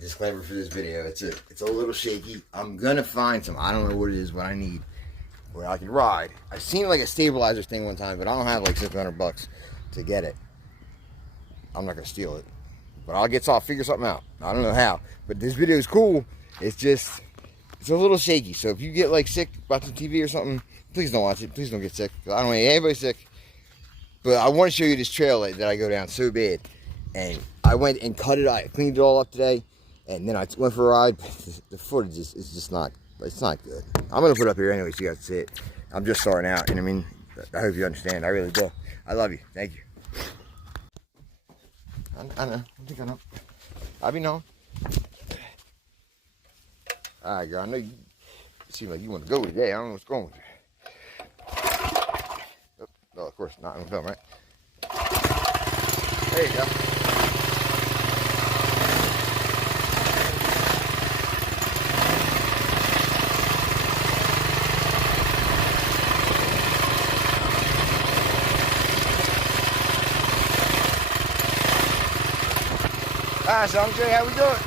Disclaimer for this video, it's a little shaky. I'm gonna find some, I don't know what it is, what I need, where I can ride. I seen like a stabilizer thing one time, but I don't have like $600 to get it. I'm not gonna steal it, but I'll figure something out. I don't know how, but this video is cool. It's a little shaky. So if you get like sick watching TV or something, please don't watch it. Please don't get sick. I don't want anybody sick. But I want to show you this trail that I go down so bad. And I went and cut it. I cleaned it all up today, and then I went for a ride. The footage is just not. It's not good. I'm gonna put it up here anyway so you guys see it. I'm just starting out, and I mean, I hope you understand. I really do. I love you. Thank you. I know. I think I know. I be knowing. All right, girl. I know you seem like you want to go today. I don't know what's going with you. Oh, of course not. I'm film, right? There you go. Alright, so I'm gonna show you how we do it.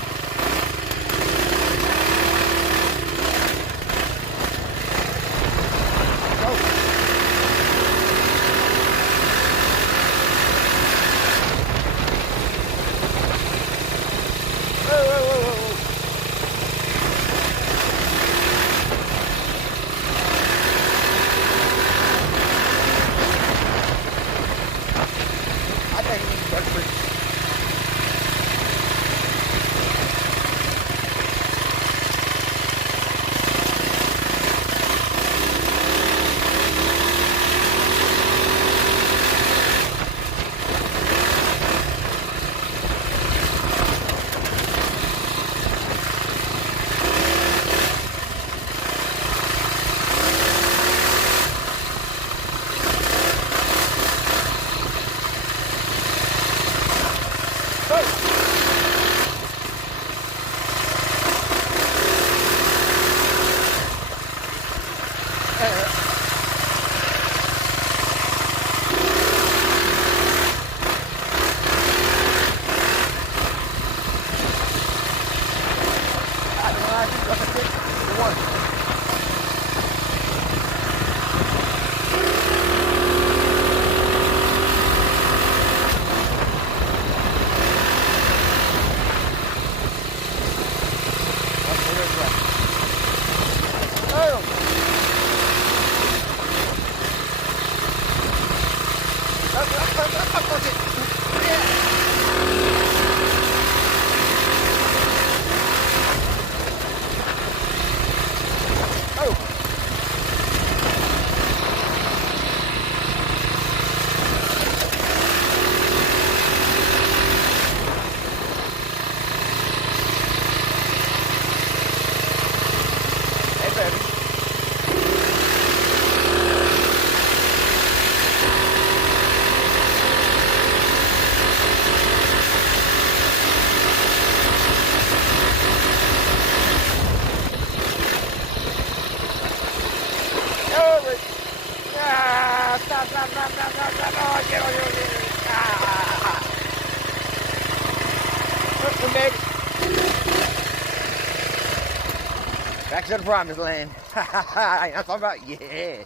Back to the promised land. I'm talking about, yeah.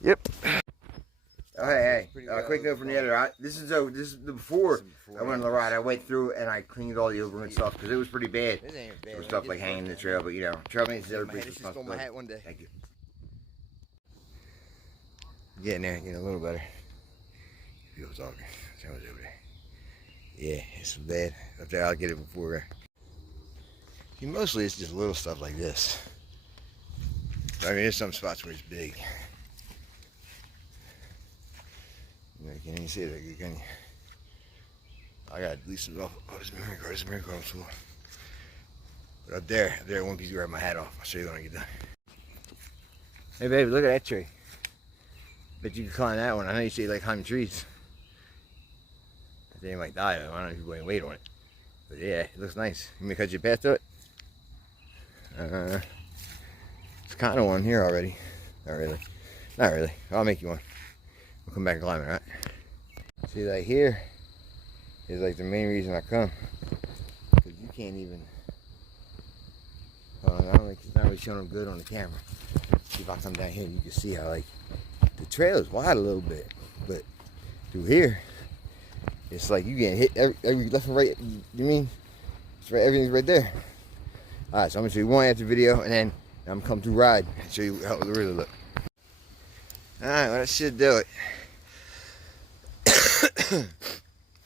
Yep. Oh, hey. Quick note from the other. This is the before I went on the ride. I went through and I cleaned all the overland stuff because it was pretty bad. There was stuff like hanging in the trail, but you know, trail maintenance is everybody's responsibility. My hat one day. Thank you. Getting there, getting a little better. People talking. Someone's over there. Yeah, it's bad. Up there, I'll get it before. See, mostly it's just little stuff like this. I mean, there's some spots where it's big. You know, you can't even see it that good, can you? I got at least off. Oh, there's a mirror car on the floor. But up there, I won't be grab my hat off. I'll show you when I get done. Hey, baby, look at that tree. Bet you can climb that one. I know you say you like climbing trees. I think you might die though. I don't know if you're going to wait on it. But yeah, it looks nice. You may cut your path to it? It's kind of one here already. Not really. Not really. I'll make you one. We'll come back and climb it, right? See, like here is like the main reason I come. Because you can't even... I don't think it's not really showing them good on the camera. See if I come down here, you can see how like the trail is wide a little bit. But through here, it's like you getting hit every left and right. You mean? It's right, everything's right there. Alright, so I'm going to show you one after video, and then I'm going to come through ride and show you how it really look. Alright, well that should do it.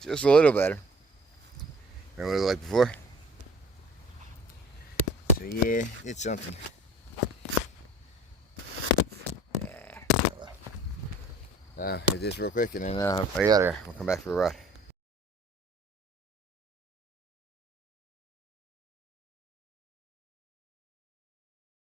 Just a little better. Remember what it looked like before? So yeah, it's something. Yeah. Hit this real quick and then I'll get out of here. We'll come back for a ride.